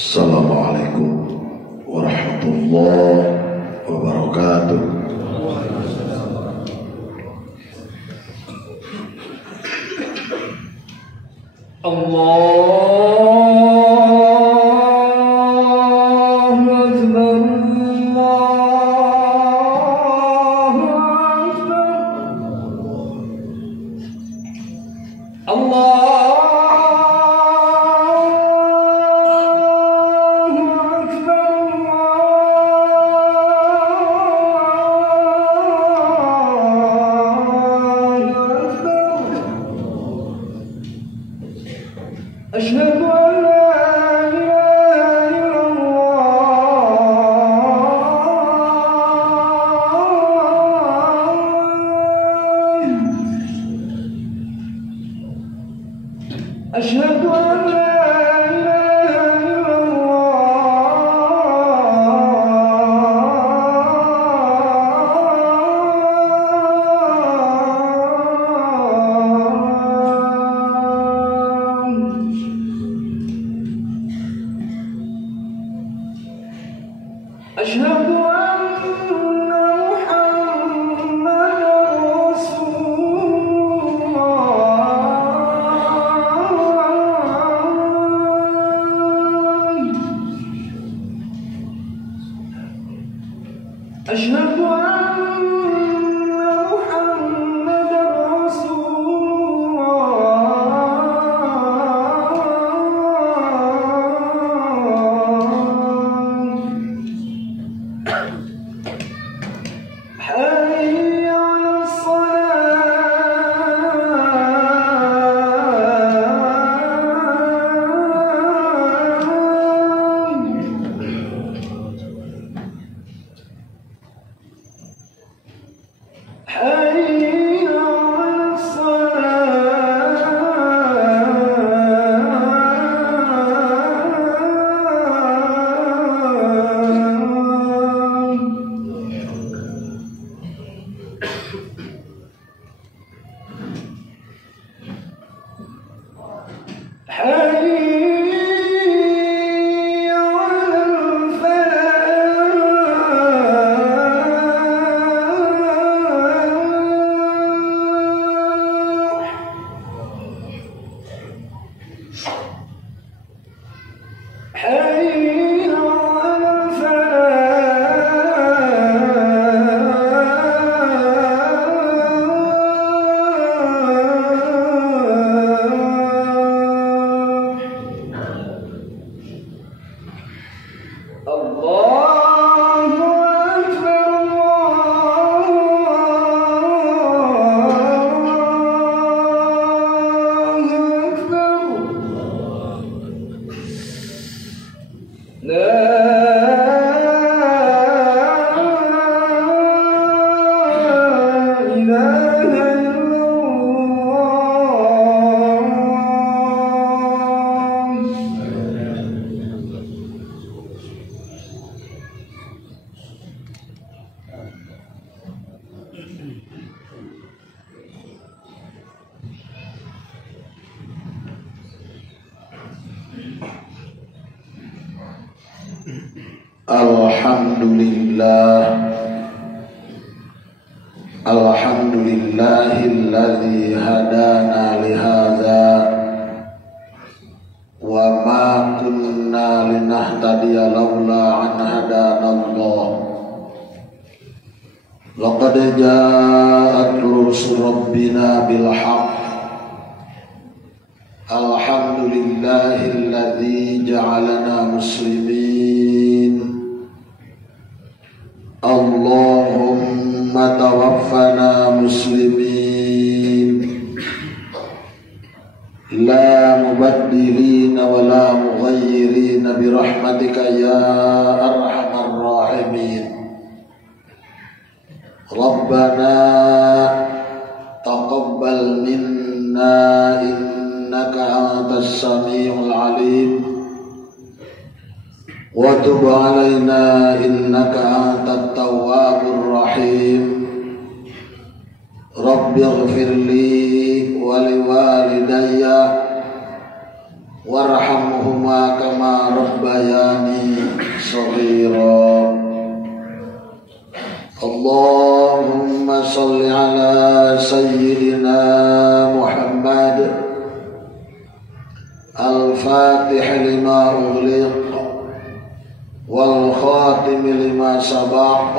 Assalamualaikum warahmatullahi wabarakatuh. Alhamdulillahilladzi hadana lihadza wa ma kunna linahtadiya laula an hadanallah. Laqad ja'at rusul rabbina bil haqq. Alhamdulillahilladzi ja'alana muslimin. Allahumma tawaffana muslimin, la mubaddilina wa la mughayyirina birahmatika ya arhamar rahimin. Rabbana taqabbal minna innaka antas samiul alim wa tub alaina innaka antat tawwabur rahim. Rabbi ighfirli wa liwalidayya warhamhuma kama rabbayani صغيرا اللهم صل على سيدنا محمد الفاتح لما أغلق والخاتم لما سبق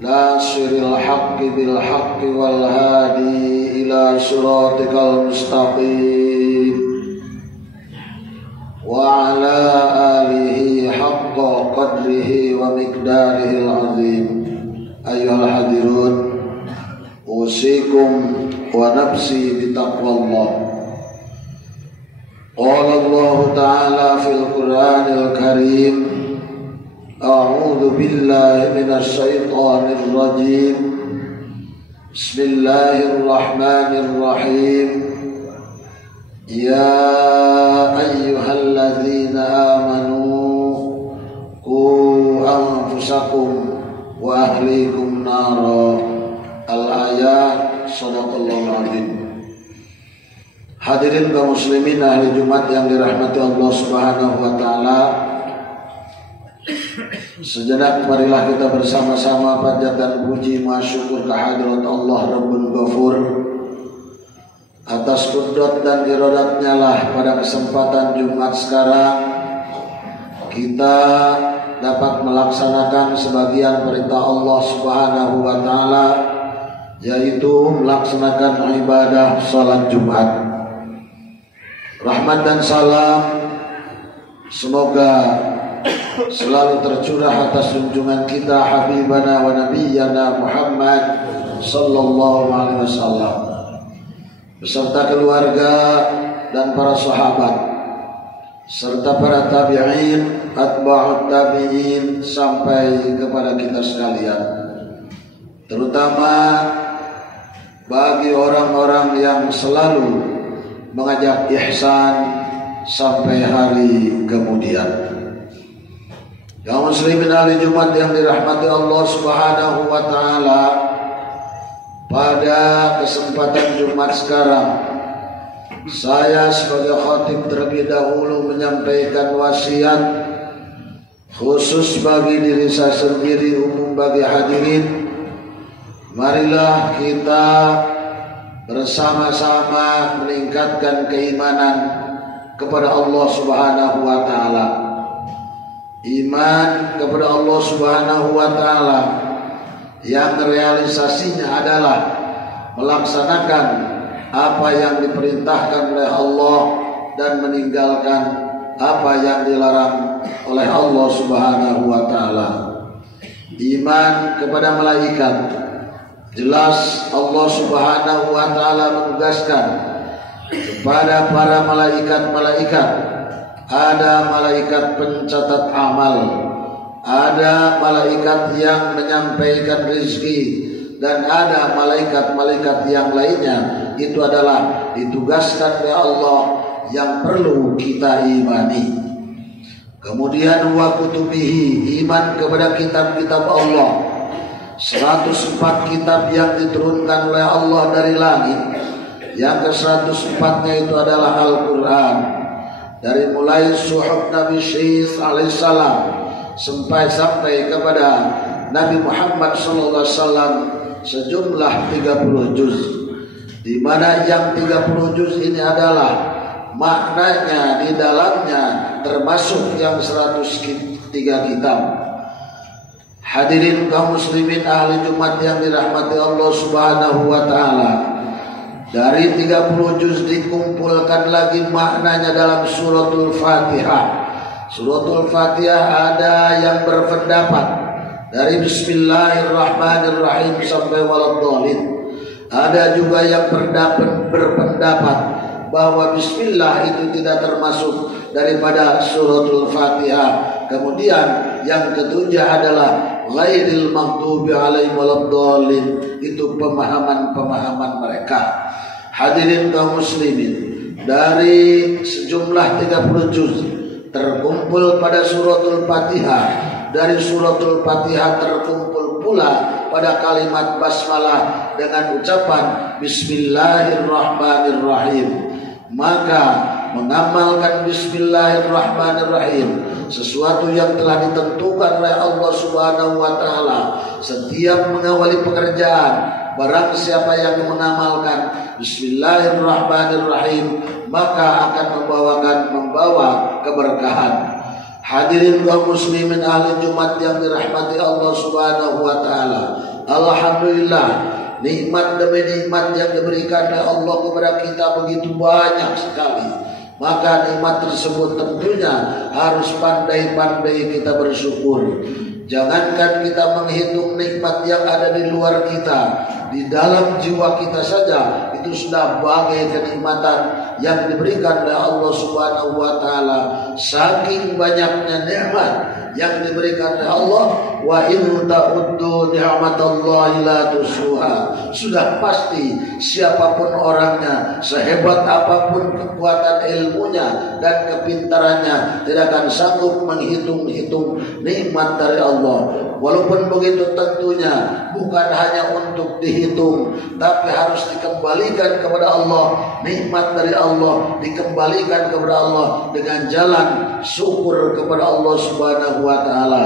ناصر الحق بالحق والهادي إلى صراطك المستقيم وعلى آله حق قدره ومقداره العظيم أيها الحاضرون أوصيكم ونفسي بتقوى الله قال الله تعالى في القرآن الكريم أعوذ بالله من الشيطان الرجيم بسم الله الرحمن الرحيم يا أيها الذين آمنوا قوا أنفسكم وأهليكم نارا الآيات Shadaqallahul Azim. Hadirin kaum muslimin ahli Jumat yang dirahmati Allah Subhanahu wa taala. Sejenak marilah kita bersama-sama panjatkan puji maha syukur kehadirat Allah Rabbul Ghafur atas kudrat dan iradatnya lah pada kesempatan Jumat sekarang kita dapat melaksanakan sebagian perintah Allah Subhanahu wa taala, yaitu melaksanakan ibadah salat Jumat. Rahmat dan salam semoga selalu tercurah atas junjungan kita Habibana wa Nabiyyana Muhammad sallallahu alaihi wasallam beserta keluarga dan para sahabat serta para tabi'in, atba'ut tabi'in sampai kepada kita sekalian, terutama bagi orang-orang yang selalu mengajak ihsan sampai hari kemudian. Kaum muslimin ahli Jumat yang dirahmati Allah Subhanahu wa taala, pada kesempatan Jumat sekarang saya sebagai khatib terlebih dahulu menyampaikan wasiat khusus bagi diri saya sendiri, umum bagi hadirin. Marilah kita bersama-sama meningkatkan keimanan kepada Allah Subhanahu wa taala. Iman kepada Allah Subhanahu wa taala yang realisasinya adalah melaksanakan apa yang diperintahkan oleh Allah dan meninggalkan apa yang dilarang oleh Allah Subhanahu wa taala. Iman kepada malaikat, jelas Allah Subhanahu wa taala menugaskan kepada para malaikat-malaikat. Ada malaikat pencatat amal, ada malaikat yang menyampaikan rezeki, dan ada malaikat-malaikat yang lainnya. Itu adalah ditugaskan oleh Allah yang perlu kita imani. Kemudian wa kutubihi, iman kepada kitab-kitab Allah. 104 kitab yang diturunkan oleh Allah dari langit. Yang ke-104-nya itu adalah Al-Quran. Dari mulai suhuf Nabi Syekh alaihissalam sampai kepada Nabi Muhammad SAW sejumlah 30 juz, di mana yang 30 juz ini adalah maknanya di dalamnya termasuk yang 103 kitab. Hadirin kaum muslimin ahli Jumat yang dirahmati Allah Subhanahu wa taala, dari 30 juz dikumpulkan lagi maknanya dalam suratul Fatihah. Suratul Fatihah ada yang berpendapat dari Bismillahirrahmanirrahim sampai waladhdallin. Ada juga yang berpendapat bahwa Bismillah itu tidak termasuk daripada suratul Fatihah. Kemudian yang ketujuh adalah ghairil maghdubi alaihim waladhdallin. Itu pemahaman mereka. Hadirin kaum muslimin, dari sejumlah 30 juz terkumpul pada suratul Fatihah. Dari suratul Fatihah terkumpul pula pada kalimat basmalah dengan ucapan Bismillahirrahmanirrahim. Maka mengamalkan Bismillahirrahmanirrahim, sesuatu yang telah ditentukan oleh Allah Subhanahu wa taala. Setiap mengawali pekerjaan, barang siapa yang mengamalkan Bismillahirrahmanirrahim, maka akan membawa keberkahan. Hadirin kaum muslimin ahli Jumat yang dirahmati Allah Subhanahu wa taala. Alhamdulillah, nikmat demi nikmat yang diberikan oleh Allah kepada kita begitu banyak sekali. Maka nikmat tersebut tentunya harus pandai-pandai kita bersyukur. Jangankan kita menghitung nikmat yang ada di luar kita, di dalam jiwa kita saja itu sudah bagai kenikmatan yang diberikan oleh Allah Subhanahu wa taala. Saking banyaknya nikmat yang diberikan oleh Allah, wa in ta'uddu ni'matallahi la tusuha. Sudah pasti siapapun orangnya, sehebat apapun kekuatan ilmunya dan kepintarannya, tidak akan sanggup menghitung-hitung nikmat dari Allah. Walaupun begitu tentunya bukan hanya untuk dihitung, tapi harus dikembalikan kepada Allah. Nikmat dari Allah dikembalikan kepada Allah dengan jalan syukur kepada Allah Subhanahu wa taala.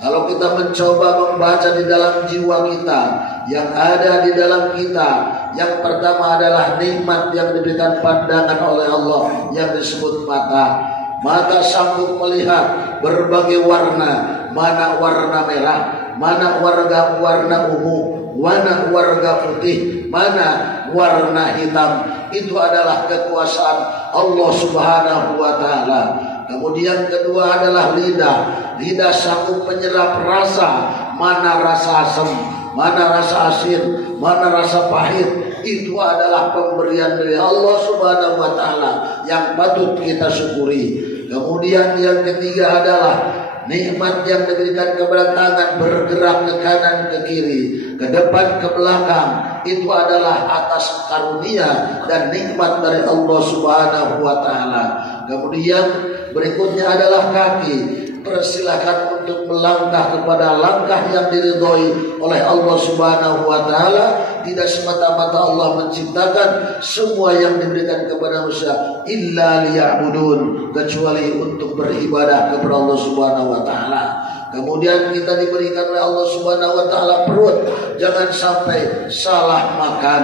Kalau kita mencoba membaca di dalam jiwa kita, yang ada di dalam kita, yang pertama adalah nikmat yang diberikan pandangan oleh Allah yang disebut mata. Mata sanggup melihat berbagai warna, mana warna merah, mana warna ungu, mana warna putih, mana warna hitam. Itu adalah kekuasaan Allah Subhanahu wa taala. Kemudian kedua adalah lidah. Lidah sanggup menyerap rasa, mana rasa asam, mana rasa asin, mana rasa pahit. Itu adalah pemberian dari Allah Subhanahu wa taala yang patut kita syukuri. Kemudian yang ketiga adalah nikmat yang diberikan kepada tangan, bergerak ke kanan ke kiri, ke depan ke belakang. Itu adalah atas karunia dan nikmat dari Allah Subhanahu wa taala. Kemudian berikutnya adalah kaki. Persilahkan untuk melangkah kepada langkah yang diridhoi oleh Allah Subhanahu wa taala. Tidak semata-mata Allah menciptakan semua yang diberikan kepada manusia illa liya'budun, kecuali untuk beribadah kepada Allah Subhanahu wa taala. Kemudian kita diberikan oleh Allah Subhanahu wa taala perut. Jangan sampai salah makan,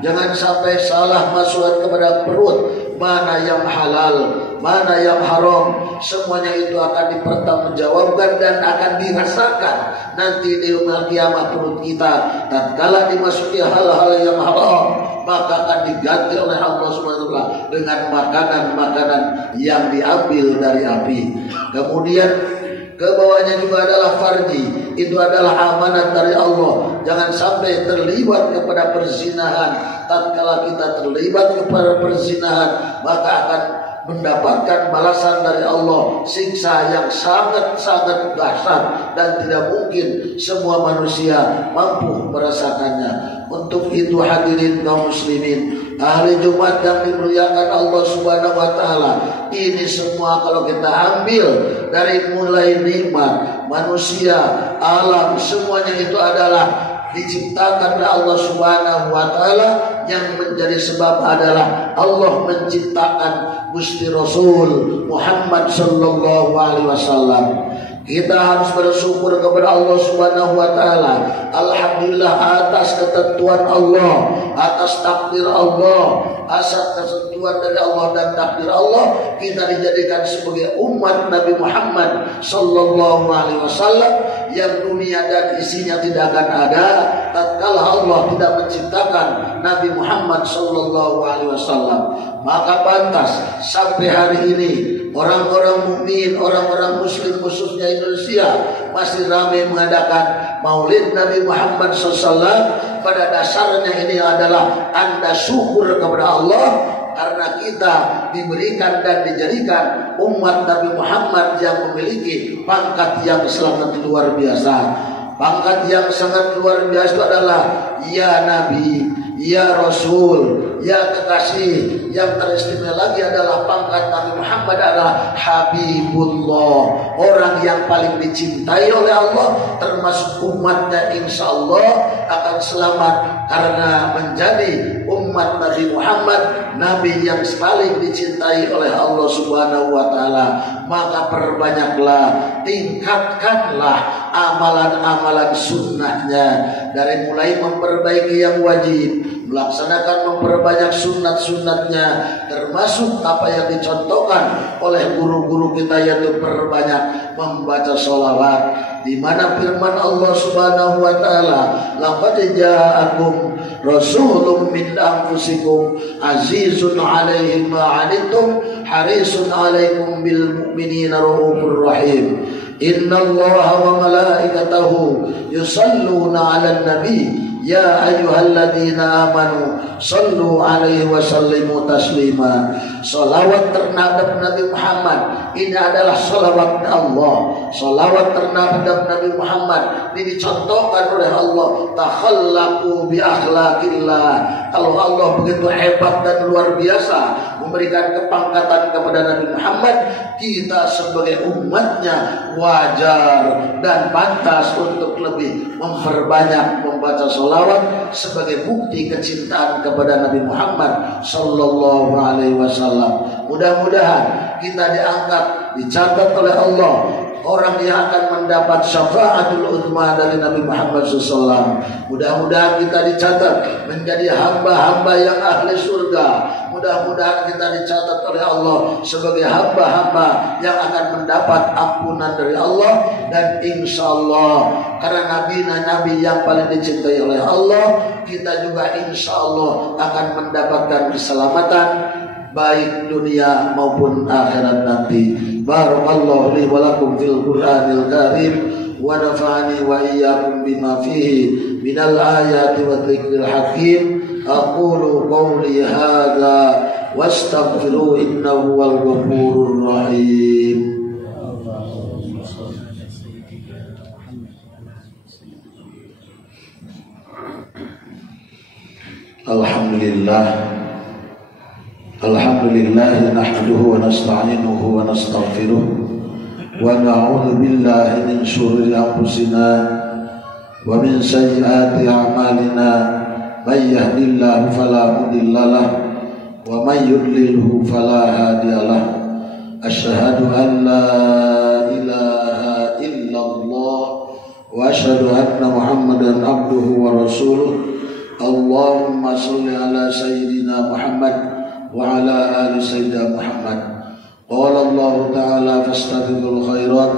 jangan sampai salah masukkan kepada perut. Mana yang halal, mana yang haram, semuanya itu akan dipertanggungjawabkan dan akan dirasakan nanti di yaumul kiamat perut kita. Tatkala dimasuki hal-hal yang haram, maka akan diganti oleh Allah Subhanahu wa taala dengan makanan-makanan yang diambil dari api. Kemudian ke bawahnya juga adalah farji. Itu adalah amanat dari Allah. Jangan sampai terlibat kepada perzinahan. Tatkala kita terlibat kepada perzinahan, maka akan mendapatkan balasan dari Allah, siksa yang sangat-sangat dahsyat dan tidak mungkin semua manusia mampu merasakannya. Untuk itu hadirin kaum muslimin, ahli Jumat yang dimuliakan Allah Subhanahu wa taala, ini semua kalau kita ambil dari mulai nikmat, manusia, alam, semuanya itu adalah diciptakan oleh Allah Subhanahu wa taala. Yang menjadi sebab adalah Allah menciptakan Gusti Rasul Muhammad sallallahu alaihi wasallam. Kita harus bersyukur kepada Allah Subhanahu wa taala. Alhamdulillah atas ketentuan Allah, atas takdir Allah, atas ketentuan dari Allah dan takdir Allah, kita dijadikan sebagai umat Nabi Muhammad sallallahu alaihi wasallam yang dunia dan isinya tidak akan ada tatkala Allah tidak menciptakan Nabi Muhammad sallallahu alaihi wasallam. Maka pantas sampai hari ini orang-orang mukmin, orang-orang muslim khususnya Indonesia masih ramai mengadakan Maulid Nabi Muhammad SAW. Pada dasarnya ini adalah tanda syukur kepada Allah karena kita diberikan dan dijadikan umat Nabi Muhammad yang memiliki pangkat yang sangat luar biasa. Pangkat yang sangat luar biasa adalah ya Nabi, ya Rasul, ya kekasih. Yang teristimewa lagi adalah pangkat Nabi Muhammad adalah Habibullah, orang yang paling dicintai oleh Allah, termasuk umatnya insya Allah akan selamat karena menjadi umat Nabi Muhammad, Nabi yang paling dicintai oleh Allah Subhanahu wa Ta'ala. Maka perbanyaklah, tingkatkanlah amalan-amalan sunnahnya, dari mulai memperbaiki yang wajib, melaksanakan memperbanyak sunat-sunatnya, termasuk apa yang dicontohkan oleh guru-guru kita, yaitu perbanyak membaca sholawat, di mana firman Allah Subhanahu wa Ta'ala, laqad ja'akum rasulun min anfusikum azizun 'alaihi ma 'anittum harisun 'alaikum bil mu'minina raufur rahim. Innallaha wa malaikatahu yusalluna 'alan nabi ya ayyuhalladzina amanu sallu alaihi wa sallimu taslima. Salawat terhadap Nabi Muhammad ini adalah salawat Allah. Salawat terhadap Nabi Muhammad ini dicontohkan oleh Allah, takhallaqu bi akhlaqillah. Kalau Allah begitu hebat dan luar biasa memberikan kepangkatan kepada Nabi Muhammad, kita sebagai umatnya wajar dan pantas untuk lebih memperbanyak membaca sholawat sebagai bukti kecintaan kepada Nabi Muhammad sallallahu alaihi wasallam. Mudah-mudahan kita diangkat, dicatat oleh Allah orang yang akan mendapat syafaatul uzma dari Nabi Muhammad SAW. Mudah-mudahan kita dicatat menjadi hamba-hamba yang ahli surga. Mudah-mudahan kita dicatat oleh Allah sebagai hamba-hamba yang akan mendapat ampunan dari Allah. Dan insya Allah karena nabi yang paling dicintai oleh Allah, kita juga insya Allah akan mendapatkan keselamatan baik dunia maupun akhirat nanti. Barakallahu li wa lakum fil Qur'anil Karim wa nafa'ani wa iyyakum bima fihi minal ayati wa dzikril hakim. Aqulu qawli hadza wastaghfiru innahu wal ghafurur rahim. Alhamdulillah nahmaduhu wa nasta'inuhu wa nastaghfiruh wa na'udzu billahi min shururi anfusina wa min sayyiati a'malina, may yahdihillahu fala mudhillalah wa may yudlilhu fala hadiyalah. Asyhadu an la ilaha illallah wa asyhadu anna Muhammadan abduhu wa rasuluh. Allahumma sholli ala sayyidina Muhammad wa ala ali sayyidina Muhammad. Qala Allah ta'ala fastabiqul khairat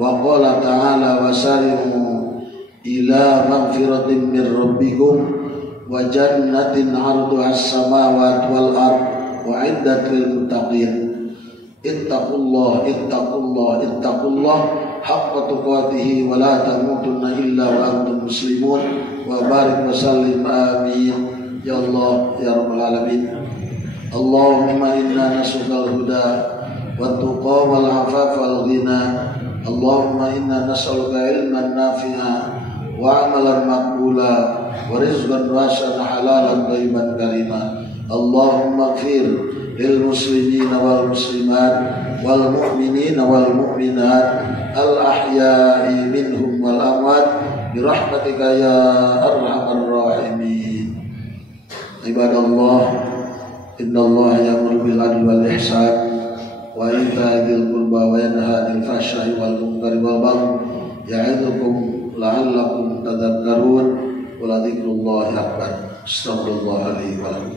wa qala ta'ala wasari'u ila maghfiratin min rabbikum wa jannatin 'arduha as-samawati wal ard wa 'iddat lil muttaqin. Ittaqullah haqqa tuqatih wa la tamutunna illa wa antum muslimun. Wa barik wa sallim amin ya Allah ya rabbal alamin. Allahumma inna nas'alukal huda wat tuqa wal afafa wal ghina. Allahumma inna nas'aluka ilman nafi'a wa amalan maqbula wa rizqan wasi'an halalan thayyiban karima. Allahumma ighfir lil muslimina wal muslimat wal mu'minina wal mu'minat al ahya'i minhum wal amwat bi rahmatika ya arhamar rahimin. Ibadallah, innallaha ya'muru bil 'adli wal ihsan wa ita'i dzil qurba wa yanha 'anil fahsya'i wal munkari wal baghi ya'idzukum la'allakum tadhakkarun wa la dzikrullahi akbar. Astaghfirullahaladzim.